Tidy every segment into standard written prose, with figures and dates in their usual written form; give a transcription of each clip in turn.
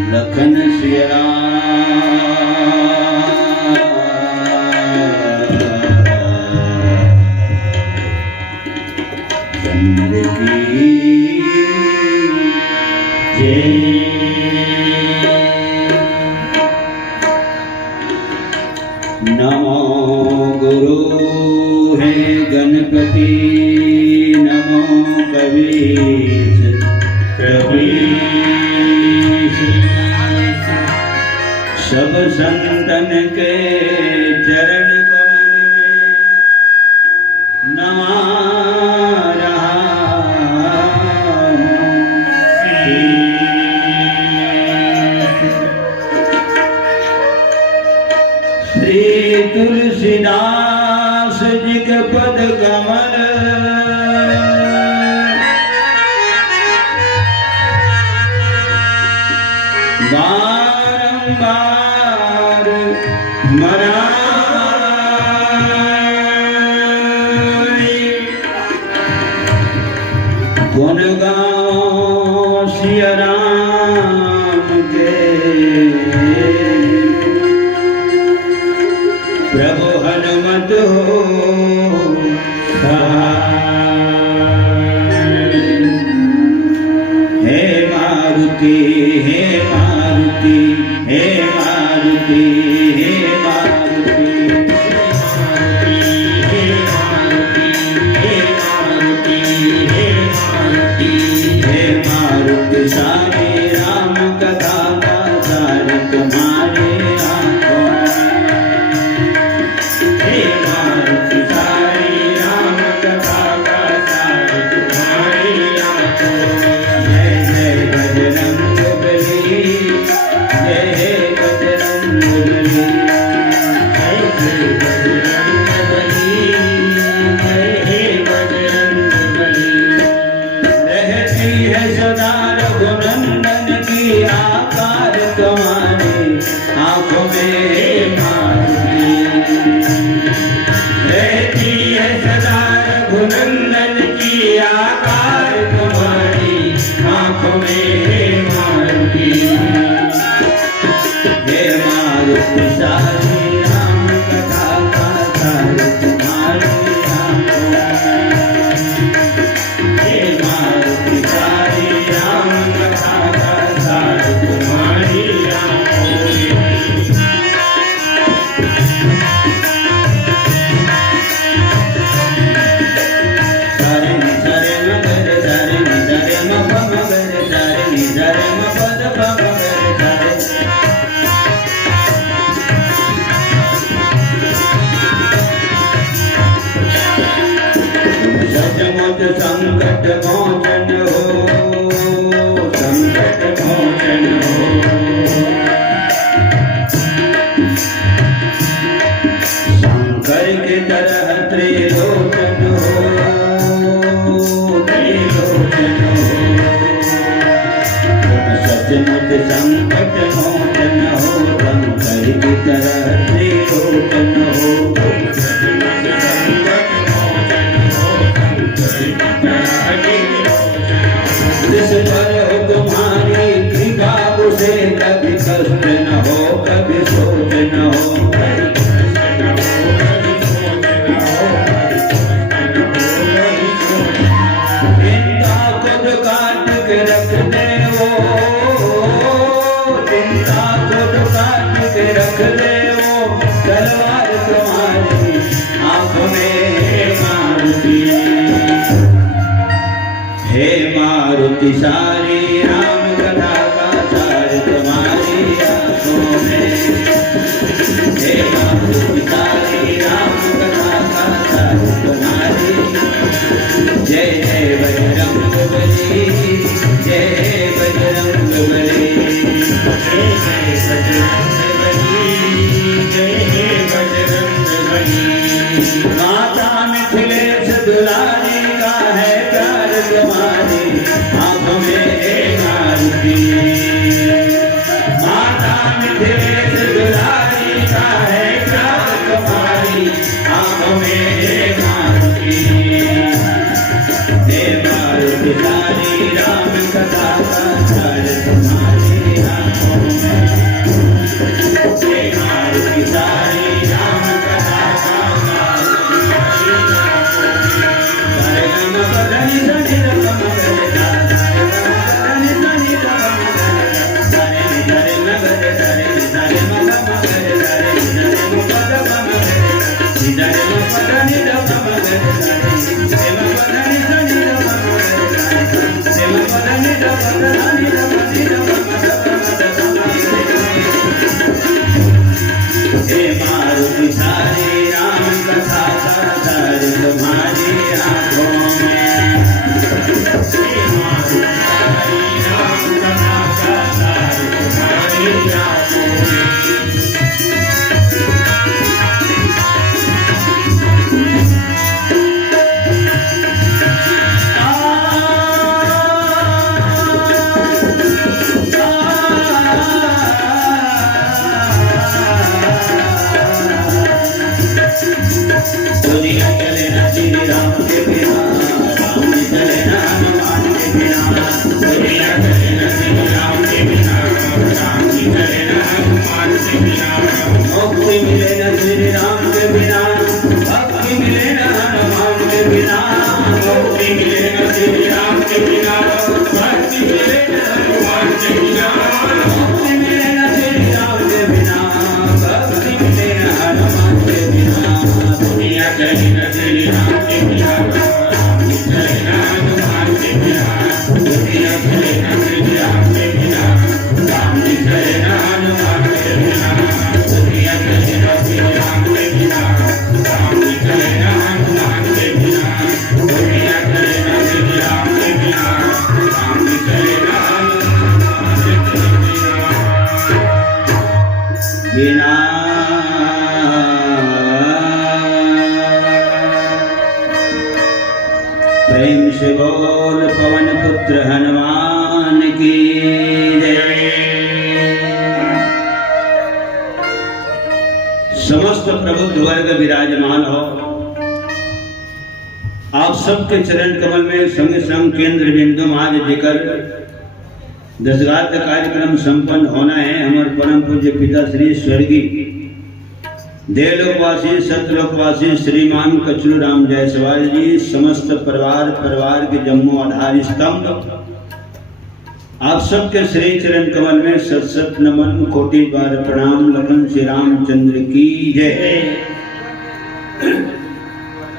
लखन सिया चंद्र की जय। नमो गुरु है गणपति, नमो कबीर कबीर। सब संतन के चरण कमल में नमा रहा हूँ। श्री तुलसीदास जी के पद कमल बारंबार मराई, गुण गाओ सिया राम के, प्रभु हनुमत हो सहाय। हे मारुति हे मारुति हे मारुति हे मारुति हे मारुति हे मारुति हे मारुति हे मारुति सारे राम कथा का सार तुम्हारे आंखों में। हे मारुति सारे राम कथा का सार तुम्हारे आंखों में। जय जय बजरंग बली, जय हे बजरंग बली, जय हे बजरंग बली, जय हे बजरंग बली। रहती है सदा रघुनंदन की आकार तुम्हारी आंखों में। हे मारुति रहती है सदा रघुनंदन की आकार तुम्हारी आंखों में। हे मारुति हे मारुति सारी राम कथा का सार तुम्हारी आंखों में। हे मारुति सारी राम कथा का सार तुम्हारी आंखों में। सारे नि सारे मगर सारे नि सारे म प मगर सारे नि सारे म पद प मगर सारे। सचमुच संकट मोचन हो, संकट मोचन हो। शंकर के तरह त्रिलोचन हो, त्रिलोचन हो। सचमुच संकट मोचन हो, शंकर की तरह त्रिलोचन हो। जिस पर हो तुम्हारी कृपा उसे कभी कष्ट न हो, कभी सोच न हो। चिंता खुद काट के रख दे वो, चिंता खुद काट के रख दे वो, तलवार तुम्हारी आंखों में। हे मारुति हे मारुति सारी राम कथा का सार तुम्हारी आंखों में। हे मारुति सारी राम कथा का सार तुम्हारी। जय जय बजरंग बली, जय बजरंग बली, जय जय बजरंग बली, जय बजरंग बली। माता मिथिलेश दुलारी का है प्यार तुम्हारी आंखों में। समस्त प्रबुद्ध वर्ग विराजमान हो। आप सबके चरण कमल में संग संग केंद्र बिंदु माज देकर दशगात कार्यक्रम संपन्न होना है। हमारे परम पूज्य पिता श्री स्वर्गीय देवलोकवासी सतलोकवासी श्रीमान कचरू राम जायसवाल जी, समस्त परिवार के जम्मू आधार स्तंभ, आप सबके श्री चरण कमल में सत सत नमन, कोटि बार प्रणाम। लखन श्री रामचंद्र की जय।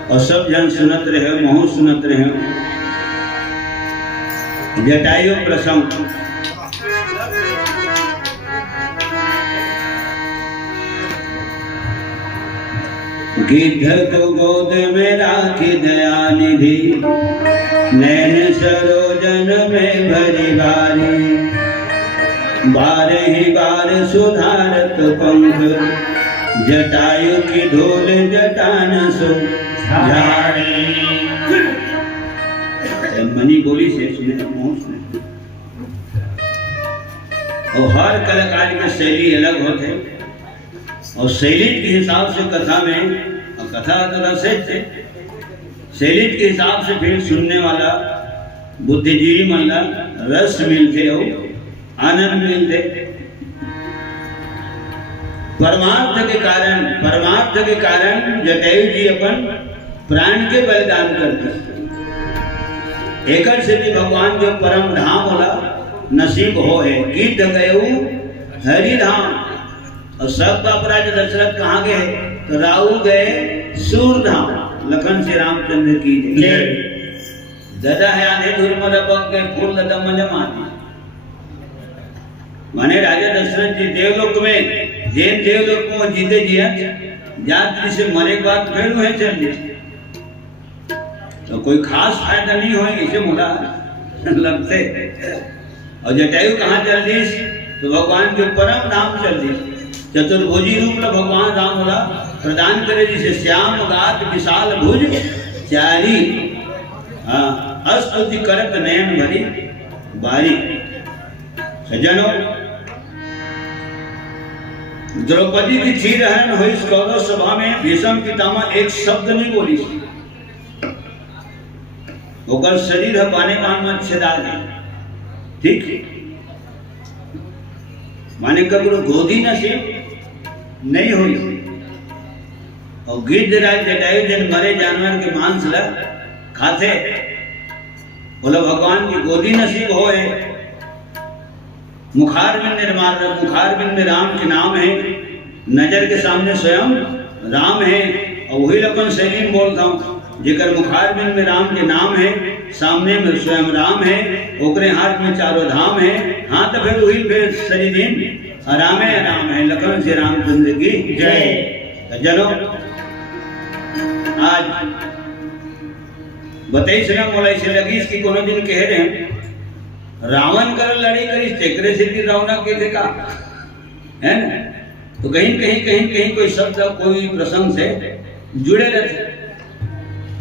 और सब जन सुनत रहे, महू सुनत रहे। जटायु प्रसंग। गिद्ध को गोद में राखी दया निधि, नैन सरोजन में भरी बारी, बार ही बार सुधारत पंख, जटायु की धूल जटान सो झाड़ी। मनी बोली से सुने, और हर कलाकार की शैली अलग होते, और शैली के हिसाब से कथा में, कथा तो से शैली के हिसाब से फिर सुनने वाला बुद्धिजीवी मल्ला रस मिलते हो, आनंद मिलते। परमार्थ के कारण जटायु जी अपन प्राण के बलिदान करते। एकल से भी भगवान जो परम धाम होला नसीब हो है। गिद्ध गयो हरि धाम। और सब अपराज दशरथ कहाँ गए? तो राहु गए सूर धाम। लखन श्री रामचंद्र की जय। ददा है आधे धूल मदपक के फूल ददम जमाती। माने राजा दशरथ जी देवलोक में, जैन देवलोक में जीते जिया जात जी से मरे के बाद फिर वहीं चल दिए, तो कोई खास फायदा नहीं हो इसे मुला लगते। और जटायु कहाँ चल दी? तो भगवान के परम धाम चल दी। चतुर्भुजी रूप में भगवान राम होला प्रदान करे, जिसे श्याम गात विशाल भुज चारी, स्तुति करत नयन भरी बारी। सजनों, द्रौपदी की चीरहरण हुई कौरव सभा में भीष्म पितामह एक शब्द नहीं बोली, होकर शरीर पाने पान छेदा गए। ठीक माने कबरो गोदी नसीब नहीं हुई। और गिद्ध राज जटायु जन मरे जानवर के मांस ला खाते, बोला भगवान की गोदी नसीब हो है। मुखारबिंद निर्माण, मुखारबिंद में राम के नाम है, नजर के सामने स्वयं राम है। और वही लखन शैली में बोलता हूँ, जेकर मुखारबिंद में राम के नाम है, सामने में स्वयं राम है, ओकरे हाथ में चारों धाम है। हाँ तो फिर वही फिर शरीर आराम है। लखन श्री रामचंद्र की जय। चलो आज बताई श्री मोलाई से लगी इसकी कोनो दिन कह रहे हैं रावण कर लड़ी करी तेकरे से भी रावणा के देखा है ना। तो कहीं कोई शब्द कोई प्रसंग से जुड़े रहते।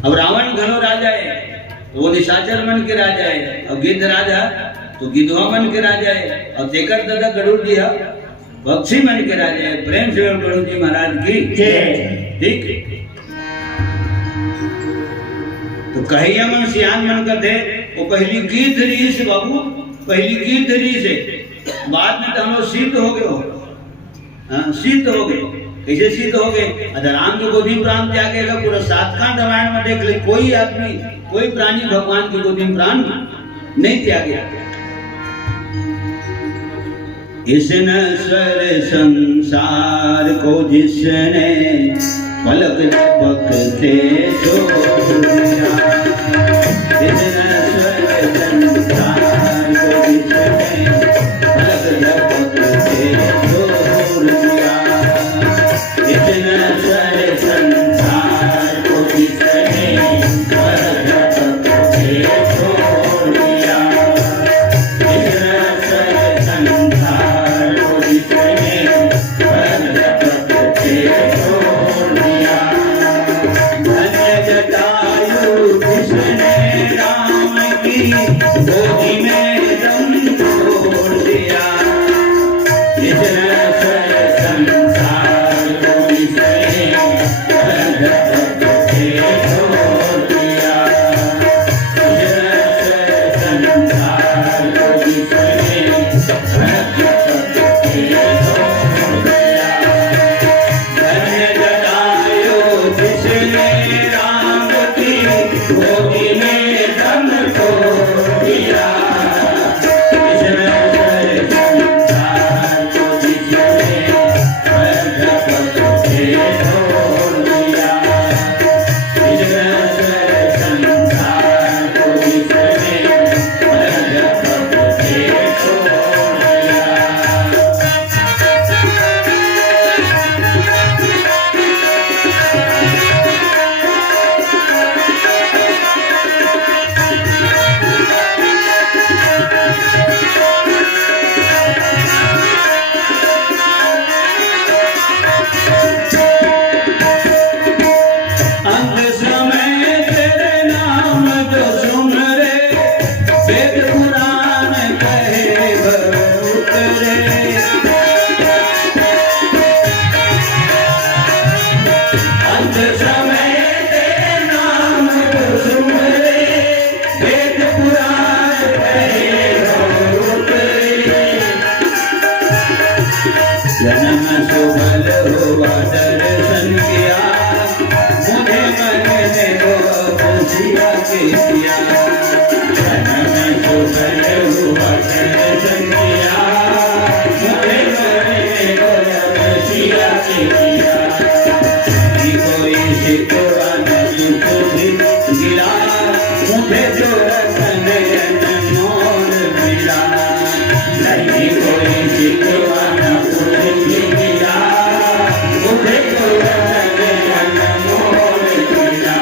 अब रावण घनो राजा है तो वो निशाचर मन के राजा है, और गिद्ध राजा तो गिद्धवा मन के राजा है, और तेकर दादा गरुड़ जी पक्षी मन के राजा है। प्रेम से गरुड़ जी महाराज की जय। ठीक तो कहिया मन सियान मन का थे वो पहली गिद्ध री से बाबू, पहली गिद्ध री से, बाद में तो हम लोग सिद्ध हो गए हो। सिद्ध हो गए। कैसे सिद्ध हो गए? राम के गोदी प्राण त्यागेगा। पूरा सातखांड रामायण में देख ले, कोई आदमी कोई प्राणी भगवान के गोदी प्राण नहीं त्यागे। इस नश्वर संसार को जिसने पलक झपकते छोड़ दिया, इस नश्वर संसार को जिसने पलक झपकते छोड़ दिया, इस नश्वर संसार को जिसने पलक झपकते छोड़ दिया, इस नश्वर संसार को जिसने पलक झपकते छोड़ दिया। धन्य जटायु जिसने राम जन्म सुभल हुआ दर्शन किया, मुझे मन ने वो खुशियाँ किया। जन्म सुभल हुआ दर्शन किया, मुझे मन ने वो खुशियाँ किया। कोई शिकवा न दुख भी गिला, मुझे जो रतन अनमोल मिला। नहीं कोई शिकवा न दुख भी गिला, मुझे जो रतन अनमोल मिला।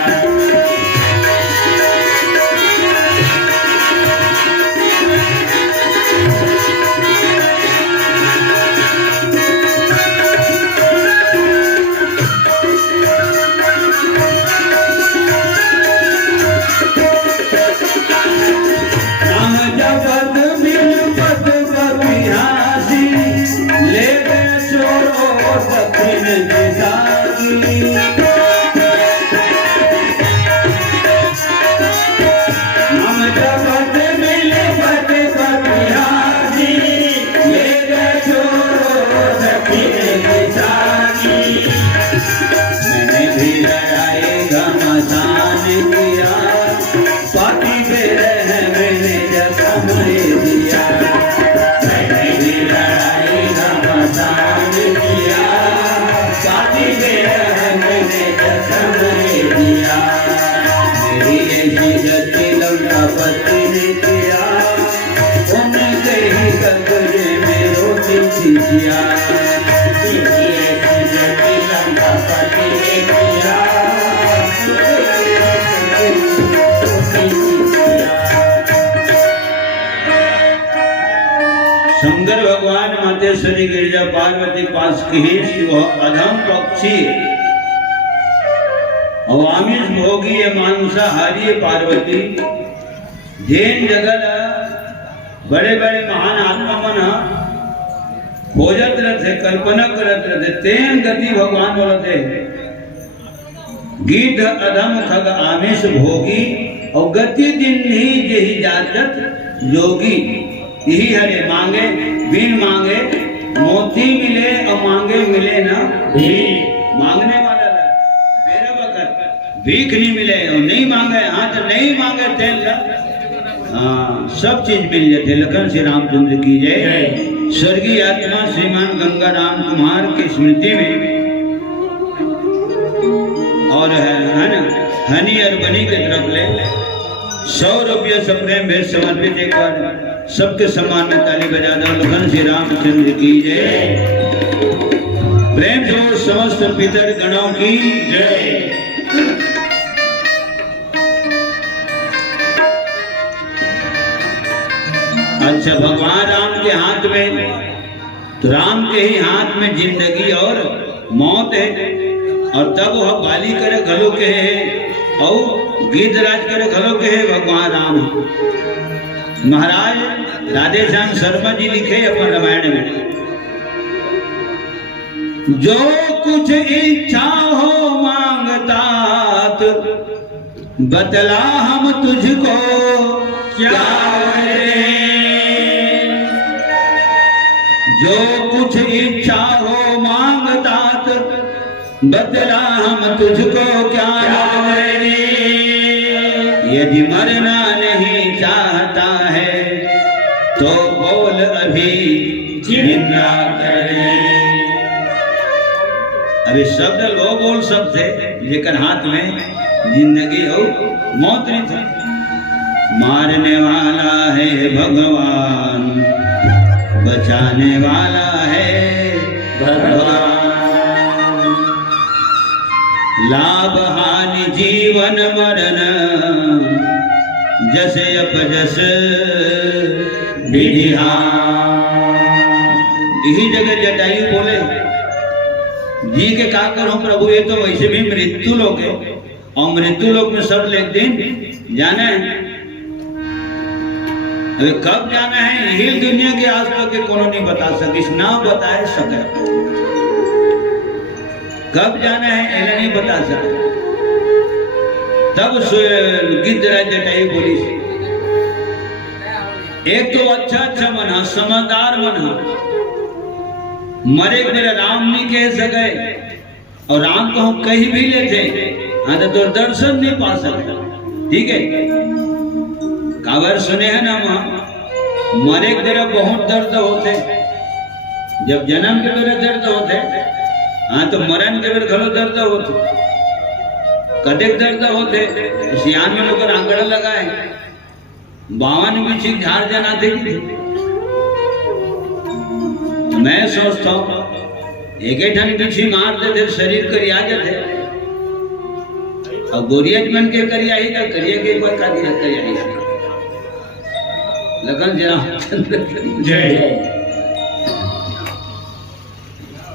शंकर भगवान मातेश्वरी गिरिजा पार्वती पास की वह अधम पक्षी और आमिष भोगी है मांसाहारी पार्वती। जैन जगत बड़े बड़े महान आत्मा मन खोजत रहते, कल्पना करत रहते, तेन गति भगवान बोलते गीत अधम खग आमिष भोगी और गति दिन ही जही जाचत जोगी। यही हरे मांगे बिन मांगे मोती मिले और मांगे मिले ना भीख। मांगने वाला मेरा बकर भीख नहीं मिले और नहीं मांगे हाथ नहीं मांगे तेल हाँ सब चीज मिल जाते। लखन श्री रामचंद्र की जय। स्वर्गीय आत्मा श्रीमान गंगा राम कुमार की स्मृति में और है ना हनी अरबनी की तरफ ले 100 रुपये सप्रेम भेंट समर्पित। एक बार सबके सम्मान में ताली बजा दो। लखन श्री रामचंद्र की जय। प्रेम से समस्त पितर गणों की जय। अच्छा भगवान राम के हाथ में तो राम के ही हाथ में जिंदगी और मौत है। और तब वह बाली करे घलो के है और गीतराज करे घलो के है भगवान राम। महाराज राधेश्याम शर्मा जी लिखे अपन रामायण में, जो कुछ इच्छा हो मांगता बतला हम तुझको क्या करें। जो कुछ इच्छा हो मांगता बतला हम तुझको क्या करें। यदि मरना नहीं चाहता है तो बोल अभी जिंदा करें। अभी शब्द लो बोल सब थे लेकिन हाथ में जिंदगी हो मौत नहीं थी। मारने वाला है भगवान, बचाने वाला है भगवान। लाभ हानि जीवन मरण जस अपजस विधिहान। यही जगह जटायु बोले जी के का करो प्रभु, ये तो वैसे भी मृत्यु लोक है और मृत्यु लोक में सब एक दिन जाना है। अभी कब जाना है यही दुनिया के आसपास के कोनो नहीं बता सकिस, ना बताए सके। कब जाना है ऐसा नहीं बता सके। तब गिद्धराज जटायु बोली से एक तो अच्छा अच्छा मना समझदार मना, मरे मेरा राम नहीं कह सके और राम को हम कहीं भी लेते हाँ तो दर्शन नहीं पा सकते। ठीक है, कावर सुने हैं ना वहां मरे के मेरा बहुत दर्द होते, जब जन्म के मेरे दर्द होते हाँ तो मरण के मेरे घलो दर्द होते, कदेक दर्द होते। सियान में लोग आंकड़ा लगाए 52 बिछी झाड़ जनाते की थी। मैं सोचता हूँ एक ठन बिछी मार देते शरीर करिया जाते, अब गोरियज मन के करिया ही का करिया के कोई का दिया करिया ही लगन जरा जय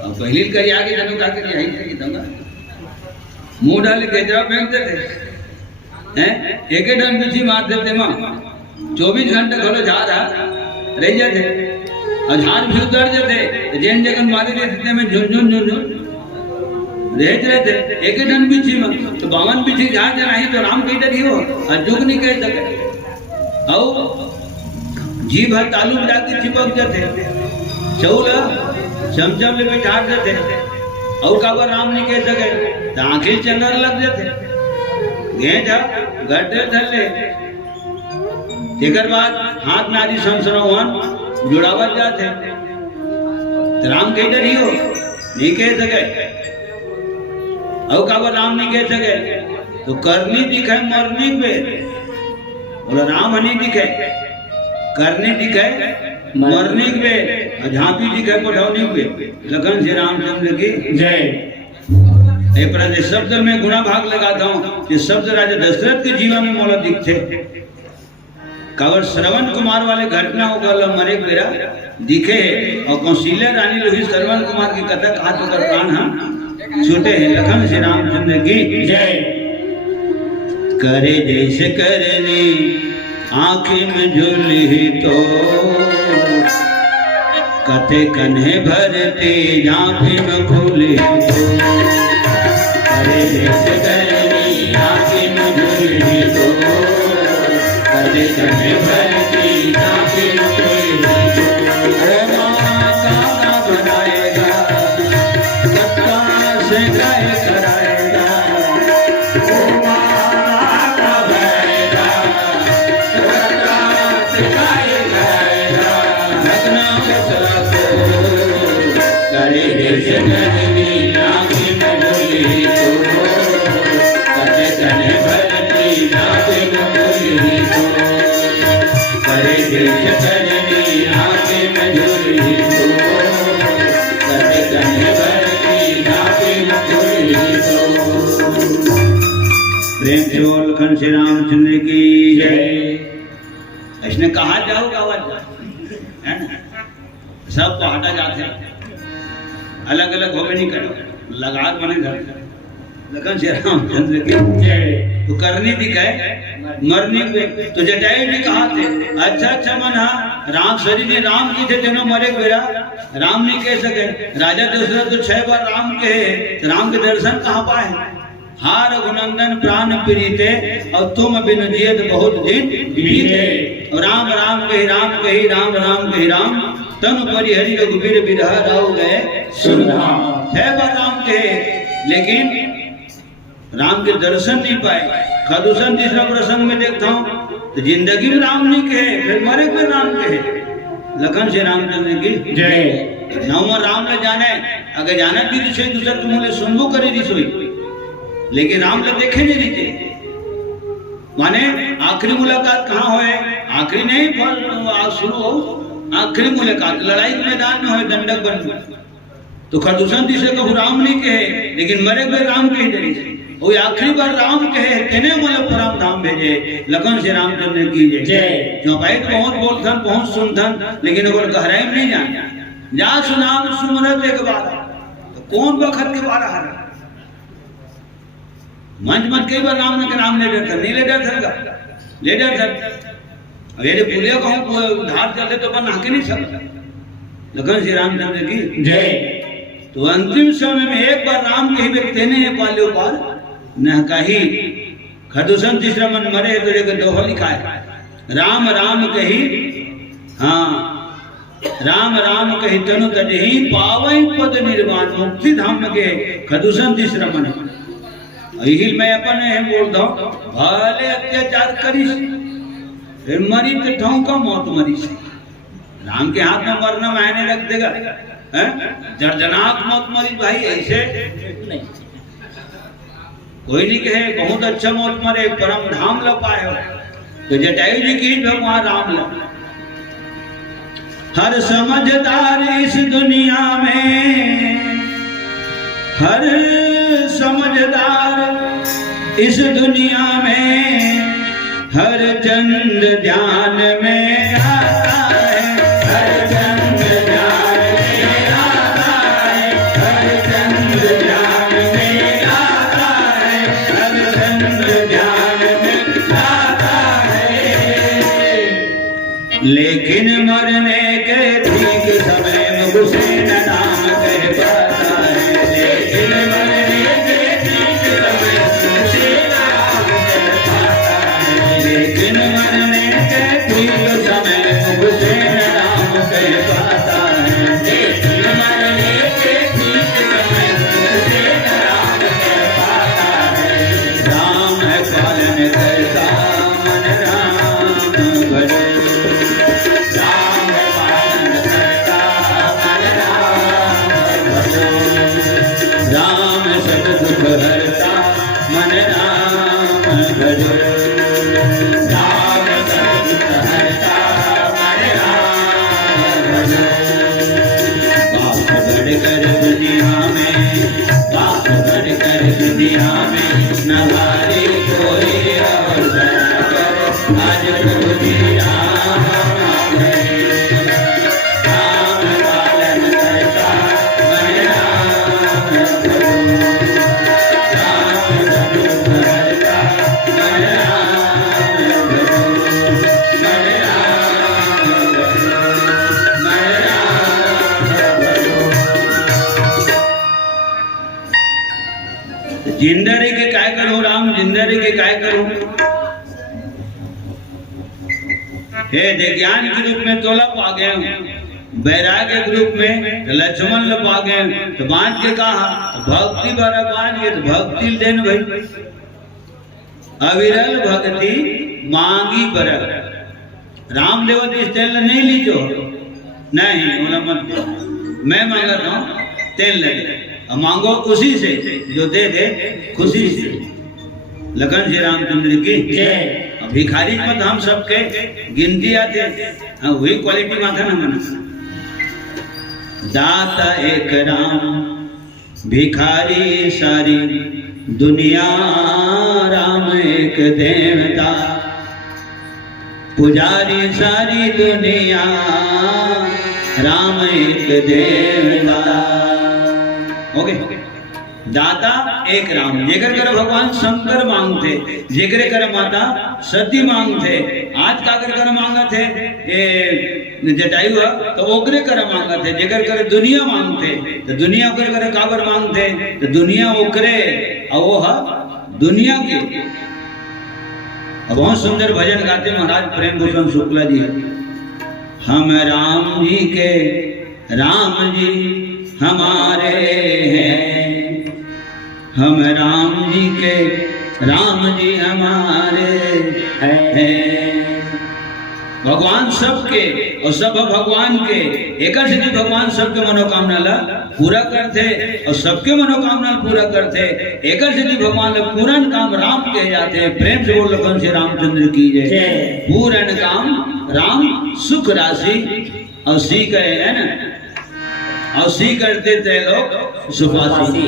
अब पहली करिया के जनो का करिया ही की दूंगा मुंह डाल के जरा फेंक देते हैं, एक ठन बिछी मार देते मां 24 घंटे घलो जा रहा रह जाते झाड़ भी उतर जाते जैन जगन मारे रहते में झुन झुन झुन रेज रहते एक डन बिछी में तो 52 बिछी झाड़ जनाही तो राम कही डरी हो जुग नहीं कह सके और जीभ तालू में जाके चिपक जाते चौला चमचम में बैठा देते और काबर राम नहीं कह सके तो आंखें चंगर लग जाते घेजा गड्ढे धले एक बाद हाथ में आदि संसरवन जुड़ावत जाते तो राम कही डरी हो नहीं कह सके और काबर राम नहीं कह सके तो करनी दिखे मरनी पे बोला राम नहीं दिखे करनी दिखे मरनी पे झांपी दिखे पढ़ौनी पे लगन से रामचंद्र की जय। प्रति शब्द में गुना भाग लगाता हूँ कि शब्द राजा दशरथ के जीवन में मोला दिखते कावर श्रवण कुमार वाले घटना होगा मरे मेरा दिखे और कौशल्या रानी लोही श्रवण कुमार की कथा कहा तो कर प्राण हम छूटे हैं। लखन श्री रामचंद्र की जय। करे जैसे करने आंखें में झूली तो कते कन्हे भरते झांपी में खुले करे जैसे करने आंखें में झूली तो कते कन्हे भरते झांपी में खुले प्रेम से बोल लखन श्री रामचंद्र की जय। इसने कहा जाओ है ना सब तो हटा जाते अलग अलग हो नहीं करो लगात बने घर लखन श्री रामचंद्र की जय। तो करनी दिखाए मरनी पे तो जटायु जी कहा थे अच्छा मन हाँ राम शरीर ने राम की थे जनो मरे बेरा राम नहीं कह सके राजा दशरथ तो 6 बार राम कहे तो राम के दर्शन कहाँ पाए हाँ रघुनंदन प्राण प्रीते और तुम बिनु जियत बहुत दिन बीते राम राम कही राम कही राम राम कही राम तनु परिहरि रघुबीर बिरह राव गए सुरधाम 6 बार राम कहे लेकिन राम के दर्शन नहीं पाए। खदूषण तीसरा प्रसंग में देखता हूँ तो जिंदगी में राम नहीं कहे फिर मरे पे राम कहे। लखन से रामचंद्र की जय। नौमा राम ने जाने अगर जाना भी रिसोई दूसर तुम बोले सुनबो करे रिसोई लेकिन राम ने देखे नहीं रीते माने आखिरी मुलाकात कहाँ होए आखिरी नहीं शुरू हो आखिरी मुलाकात लड़ाई के मैदान में हो दंडक बन तो खरदूषण तीसरे को राम नहीं कहे लेकिन मरे हुए राम कहे डरी वो आखिरी बार राम कहे तेने मतलब परम धाम भेजे। लखन से रामचंद्र की जय। जो भाई बहुत बोलथन बहुत सुनथन लेकिन अगर गहराई में नहीं जान जा सुनाम सुमरत एक बार तो कौन वक्त के बार आ रहा मंच मत कई बार राम के नाम ले लेता नहीं ले जाता ले जाता अरे पुलिया को धार चलते तो अपन आके नहीं सकता। लखन श्री रामचंद्र की जय। तो अंतिम समय में एक बार राम कही व्यक्ति ने पाले पार न कही खदूषण तीसरा मन मरे तो एक दोहा लिखा है राम राम कही हाँ राम राम कही तनु तजहि पावई पद निर्वाण मुक्ति धाम के खदुसन श्रमण। यही मैं अपन है बोल दो भले अत्याचार करी फिर मरी तो ठाऊ का मौत मरी से राम के हाथ में मरना मायने रख देगा हैं? दर्दनाक मौत मरी भाई ऐसे नहीं। कोई नहीं कहे बहुत अच्छा मौत मरे परम धाम ल पाए हो तो जटायु जी की भगवान राम ल। हर समझदार इस दुनिया में हर समझदार इस दुनिया में हर चंद ध्यान में आता है। हर चंद ध्यान में आता है। हर चंद ध्यान में आता है। हर चंद ध्यान में आता है। लेकिन मरने के ठीक समय में हुसैन नाम कह पाता है। लेकिन मरने के ठीक समय में हुसैन नाम कह पाता है। लेकिन मरने के ठीक समय में हुसैन नाम कह पाता है। लेकिन मरने के ठीक समय में हुसैन नाम कह पाता है। राम है पालन करता मन राम भजो। राम सब दुख हरता मन राम भजो। राम सब दुख हरता मन राम भजो। बाप बढ़कर दुनिया में बाप बढ़कर दुनिया में नवारी कोई और कर आज प्रभु जी राम है। राम पालन करता मन राम भजो। राम सब दुख हरता मन राम भजो। मन राम भजो। मन राम भजो। जिंदगी के काय करो राम जिंदगी के काय करो। हे दे ज्ञान के रूप में तोला पा गए वैराग्य के रूप में तो लक्ष्मण ल पा गए तो बांध के कहा तो भक्ति बड़ा बांध तो भक्ति देन भाई। अविरल भक्ति मांगी बर राम देवती तेल नहीं लीजो नहीं बोला मत दो मैं मांगता हूँ तेल लगे और मांगो उसी से जो दे दे खुशी से। लगन श्री रामचंद्र की जय। भिखारी मत हम सबके गिनती आते वही क्वालिटी माथा ना मन। दाता एक राम भिखारी सारी दुनिया राम एक देवता पुजारी सारी दुनिया राम एक देवता। ओके दाता एक राम जेकर कर भगवान शंकर मांगते जेकर कर माता सती मांगते आज काकर कर मांगत है ये जटायु तो ओकरे कर मांगत है जेकर कर दुनिया मांगते तो दुनिया ओकर कर काबर मांगते तो दुनिया ओकरे और वो है दुनिया के। बहुत सुंदर भजन गाते महाराज प्रेम भूषण शुक्ला जी। हम राम जी के राम जी हमारे हैं। हम राम जी के राम जी हमारे हैं। भगवान सबके और सब भगवान के एक भगवान सबके मनोकामना ला पूरा करते और सबके मनोकामना पूरा करते। एक भगवान ला पूरन काम राम कहे जाते हैं। प्रेम से बोल लगन से रामचंद्र की जय। पूरन काम राम सुख राशि और सी कहे है ना और सी करते थे लोग सुपासी।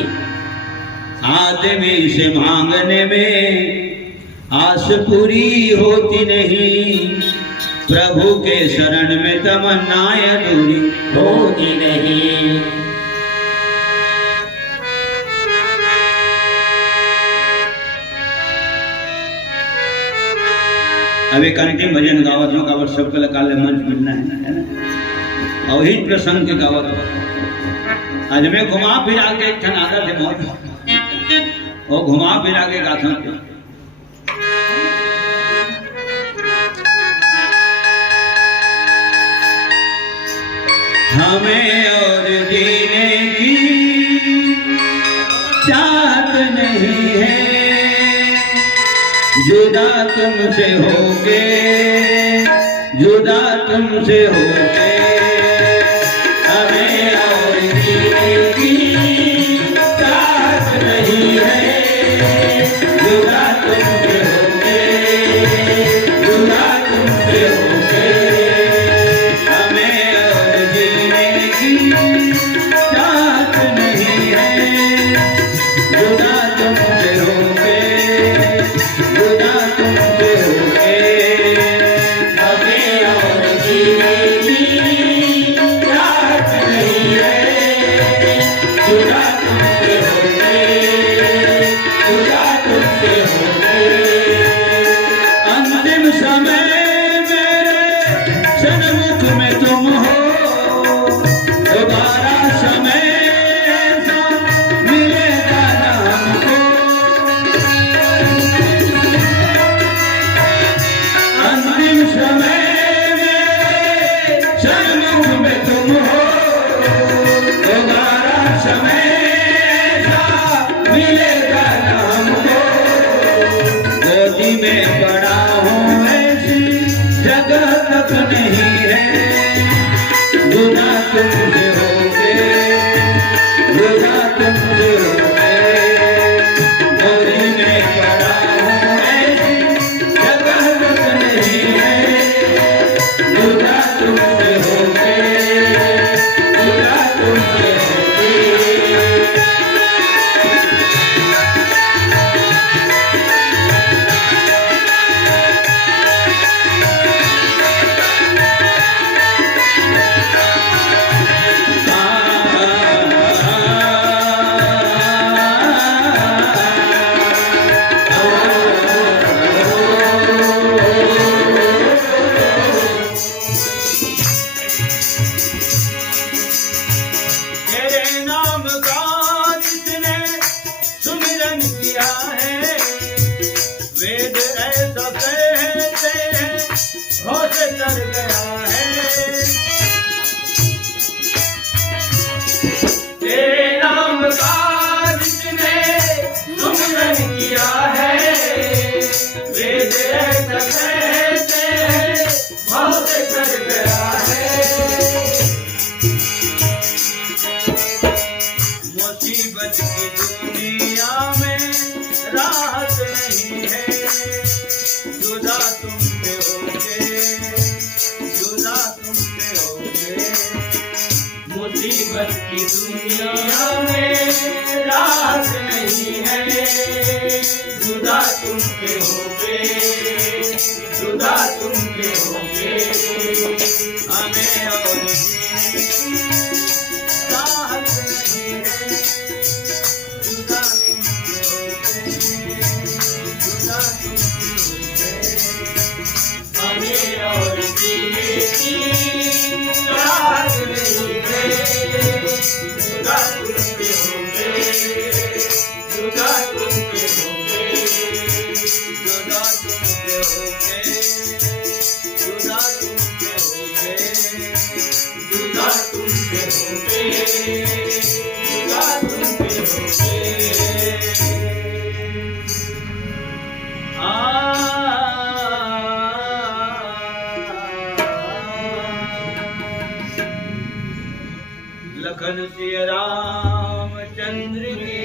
आदमी से मांगने में आस पूरी होती नहीं प्रभु के शरण में तमन्नाएं अधूरी होती नहीं। अब एक अंतिम भजन गावत हो गावत सब कलाकार मंच मिलना है ना और ही प्रसंग के गावत आज में घुमा फिरा के ठनादा थे बहुत वो घुमा फिरा के गाथा थे। हमें और जीने की चाहत नहीं है, जुदा तुमसे होके, जुदा तुमसे होके, हमें और जीने की चाहत नहीं है, जुदा तुमसे होके, जुदा तुमसे होके, हमें और जीने की चाहत नहीं है, जुदा तुमसे होके, जुदा तुमसे होके, हमें और जीने की चाहत नहीं है, जुदा तुमसे होके, जुदा तुमसे होके। अंतिम समय मेरे सन्मुख में तुम हो, दोबारा समय ऐसा मिलेगा ना हमको। अंतिम समय मेरे सन्मुख में तुम हो, दोबारा समय ऐसा मिलेगा ना हमको। गोदी में पड़ा हूँ ऐसी जगह तक नहीं है, जुदा तुमसे होके, जुदा तुमसे होके, गोदी में पड़ा हूँ ऐसी जगह तक नहीं है, जुदा तुमसे होके, जुदा तुमसे होके। तेरे नाम का जिसने सुमिरन किया है, वेद ऐसा कहते हैं होश कर गया है। तेरे नाम का जिसने सुमिरन किया है, वेद ऐसा कहते हैं होश कर गया है। मुसीबत की दुनिया में राहत नहीं है, जुदा तुमसे होके, जुदा तुमसे होके। मुसीबत की दुनिया में राहत नहीं है, जुदा तुमसे होके, जुदा तुमसे होके, हमें और जीने की चाहत नहीं है, जुदा तुमसे होके, जुदा तुमसे होके, हमें और जीने की चाहत नहीं है, जुदा तुमसे होके, जुदा तुमसे होके, जुदा तुमसे होके, जुदा तुमसे होके, जुदा तुमसे होके, जुदा तुमसे होके। लखन सिया रामचंद्र की